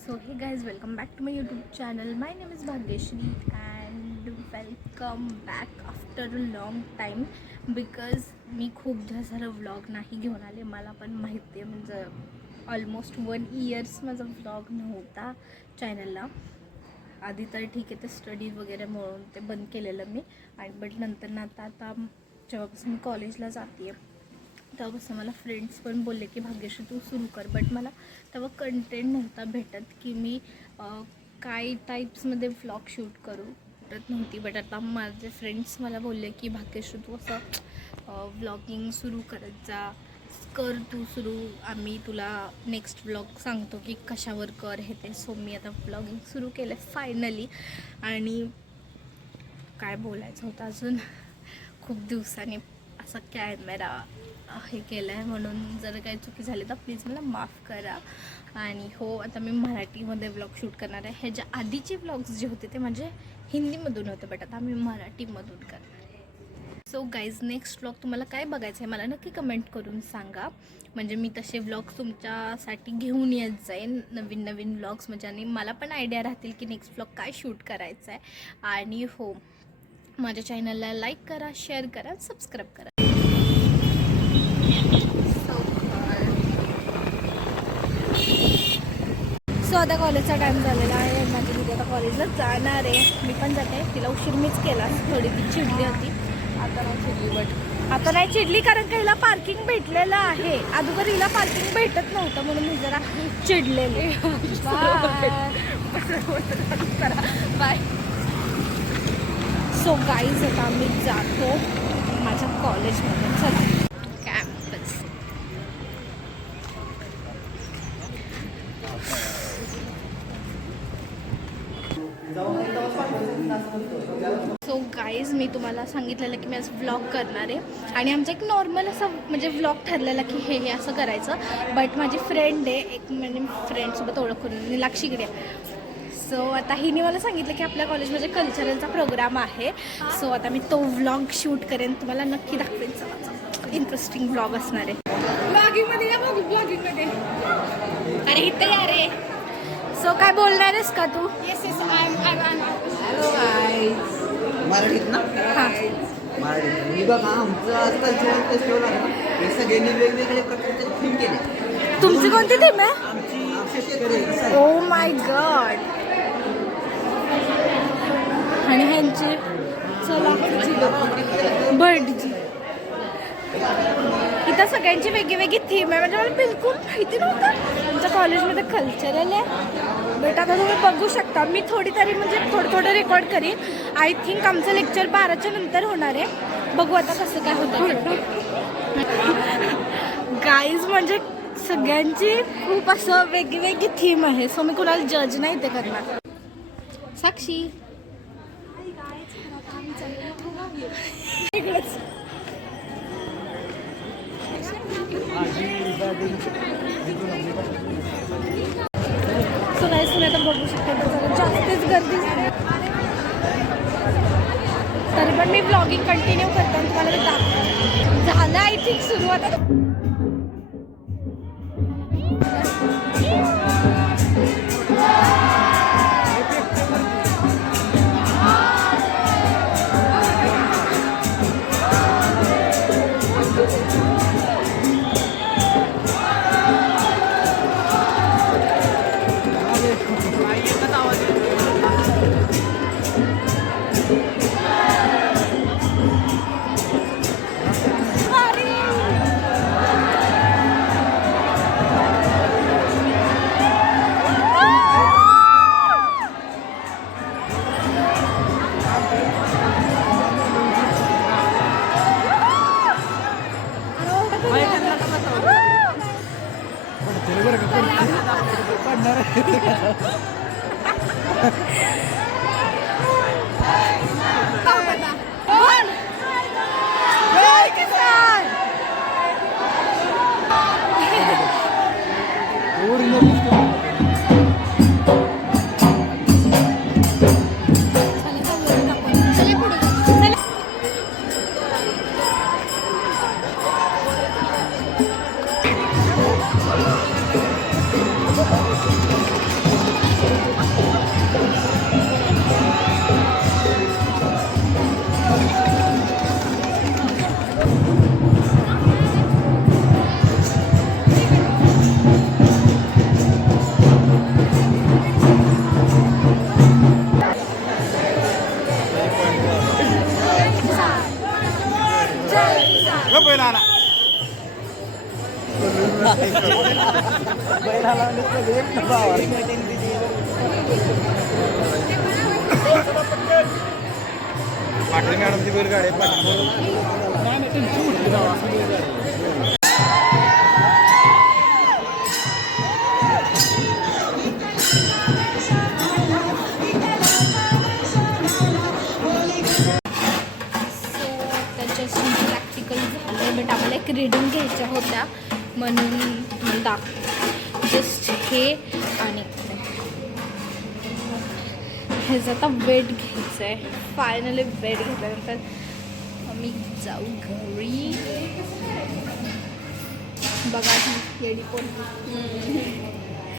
So hey guys, welcome back to my YouTube channel. My name is Bhagyashri and welcome back after a long time because मी खूप सारा vlog नाही घेऊन आले. मला पण माहिती आहे, म्हणजे ऑलमोस्ट 1 इयर्स माझा व्लॉग नव्हता चॅनलला. आधी तर ठीक आहे, ते स्टडी वगैरे म्हणून ते बंद केलेलं मी. आणि बट नंतर ना आता जेव्हापासून मी कॉलेजला जाते तेव्हापासून मला फ्रेंड्स पण बोलले की भाग्यश्री तू सुरू कर. बट मला तेव्हा कंटेंट नव्हता भेटत की मी काय टाईप्समध्ये व्लॉग शूट करू भेटत नव्हती. बट आता माझे फ्रेंड्स मला बोलले की भाग्यश्री तू असं व्लॉगिंग सुरू करत जा, कर तू सुरू, आम्ही तुला नेक्स्ट व्लॉग सांगतो की कशावर कर हे ते. सो मी आता व्लॉगिंग सुरू केलं फायनली. आणि काय बोलायचं होतं अजून, खूप दिवसांनी असा कॅमेरा हे केलं आहे, म्हणून जर काही चुकी झाली तर प्लीज मला माफ करा. आणि हो, आता मी मराठीमध्ये व्लॉग शूट करणार आहे. ह्याच्या आधीचे व्लॉग्स जे होते ते म्हणजे हिंदीमधून होते, बट आता मी मराठीमधून करणार आहे. सो गाईज, नेक्स्ट व्लॉग तुम्हाला काय बघायचं आहे मला नक्की कमेंट करून सांगा. म्हणजे मी तसे व्लॉग्स तुमच्यासाठी घेऊन येत जाईन, नवीन नवीन व्लॉग्स, म्हणजे आणि मला पण आयडिया राहतील की नेक्स्ट व्लॉग काय शूट करायचं आहे. आणि हो, माझ्या चॅनलला लाईक करा, शेअर करा, सबस्क्राईब करा. सो आता कॉलेजचा टाईम झालेला आहे. माझी दिदी आता कॉलेजला जाणार आहे, मी पण जाते. तिला उशीर मीच केला, थोडी ती चिडली होती. आता नाही चिडली, बट आता नाही चिडली कारण का हिला पार्किंग भेटलेलं आहे. अगोदर हिला पार्किंग भेटत नव्हतं म्हणून मी जरा चिडलेले. बाय. सो गाईज, आता मी जातो माझ्या कॉलेजमध्ये. चला, कॅम्पस. सो गाईज, मी तुम्हाला सांगितलेलं की मी आज व्लॉग करणार आहे आणि आमचा एक नॉर्मल असा म्हणजे व्लॉग ठरलेला की हे असं करायचं. बट माझी फ्रेंड आहे एक, म्हणजे फ्रेंडसोबत ओळख करून निलाक्षीकडे. सो आता हिने मला सांगितलं की आपल्या कॉलेजमध्ये कल्चरलचा प्रोग्राम आहे. सो आता मी तो व्लॉग शूट करेन, तुम्हाला नक्की दाखवेन. चला, इंटरेस्टिंग व्लॉग असणार आहे. ब्लॉगिंगमध्ये या, बघू ब्लॉगिंगमध्ये. अरे इथे या रे. सो काय बोलणार आहेस का तू? Yes yes, hello guys. मराठीत ना? हां, मराठीत. मी बघा, आमचं आज कल्चरल फेस्टिवल आहे ना, हे सगळ्यांनी वेगवेगळे प्रकारचे थीम केले. तुमची कोणती थीम आहे? आमचे शेतकरी. Oh my God. आणि ह्यांची चला बर्डची. इथं सगळ्यांची वेगळी थीम आहे, म्हणजे मला बिलकुल माहिती नव्हतं आमच्या कॉलेजमध्ये कल्चरल आहे. बट आता तुम्ही बघू शकता, मी थोडी तरी म्हणजे थोडं रेकॉर्ड करीन. आय थिंक आमचं लेक्चर 12च्या नंतर होणार आहे. बघू आता कसं काय होतं. गाईज, म्हणजे सगळ्यांची खूप असं वेगळी थीम आहे. सो मी कुणाला जज नाही ते करणार. साक्षी सुनाय तर बघू शकते, जरा जास्तच गर्दी झाली. तरी पण मी ब्लॉगिंग कंटिन्यू करते आणि तुम्हाला मी दाखवते. झालं आय थिंक सुरुवात. पाटील मॅडमची बैलगाडी आहे, पाटील सो त्याच्याशी प्रॅक्टिकल झालं बट आम्हाला एक रीडिंग घ्यायच्या होत्या म्हणून मला जस्ट हे आणि ह्याचा आता वेट घ्यायचं आहे. फायनली वेट घेतल्यानंतर आम्ही जाऊ घरी. बघा ही येडी पोरगी.